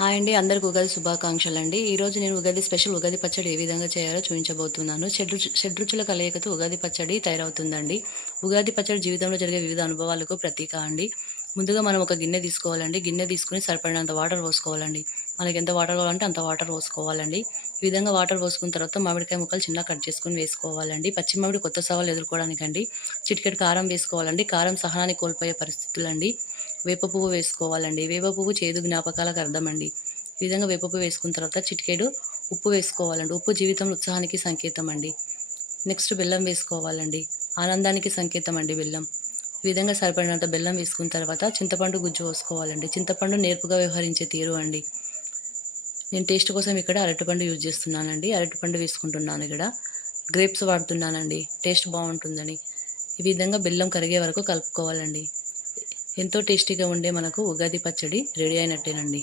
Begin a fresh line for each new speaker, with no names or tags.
Hi అండి అందరికి ఉగాది శుభాకాంక్షలు అండి ఈరోజు నేను ఉగాది స్పెషల్ ఉగాది పచ్చడి ఏ విధంగా చేయాలో చూపించబోతున్నాను. షడ్రుచుల కలయికతో ఉగాది పచ్చడి తయారవుతుందండి. ఉగాది పచ్చడి జీవితంలో జరిగే వివిధ అనుభవాలకు ప్రతీక అండి. ముందుగా మనం ఒక గిన్నె తీసుకోవాలండి. గిన్నె తీసుకుని సరిపడినంత వాటర్ పోసుకోవాలండి. మనకి ఎంత వాటర్ కావాలంటే అంత వాటర్ పోసుకోవాలండి. ఈ విధంగా వాటర్ పోసుకున్న తర్వాత మామిడికాయ ముక్కలు చిన్న కట్ చేసుకుని వేసుకోవాలండి. పచ్చి మామిడి కొత్త సవాలు ఎదుర్కోవడానికండి. చిటికెట్ కారం వేసుకోవాలండి. కారం సహనాన్ని కోల్పోయే పరిస్థితులండి. వేప పువ్వు వేసుకోవాలండి. వేప పువ్వు చేదు జ్ఞాపకాలకు అర్థమండి. ఈ విధంగా వేప పువ్వు వేసుకున్న తర్వాత చిటికేడు ఉప్పు వేసుకోవాలండి. ఉప్పు జీవితంలో ఉత్సాహానికి సంకేతం అండి నెక్స్ట్ బెల్లం వేసుకోవాలండి. ఆనందానికి సంకేతం అండి బెల్లం. ఈ విధంగా సరిపడినంత బెల్లం వేసుకున్న తర్వాత చింతపండు గుజ్జు పోసుకోవాలండి. చింతపండు నేర్పుగా వ్యవహరించే తీరు అండి. నేను టేస్ట్ కోసం ఇక్కడ అరటిపండు యూజ్ చేస్తున్నానండి. అరటిపండు వేసుకుంటున్నాను ఇక్కడ. గ్రేప్స్ వాడుతున్నానండి. టేస్ట్ బాగుంటుందని. ఈ విధంగా బెల్లం కరిగే వరకు కలుపుకోవాలండి. ఎంతో టేస్టీగా ఉండే మనకు ఉగాది పచ్చడి రెడీ అయినట్టేనండి.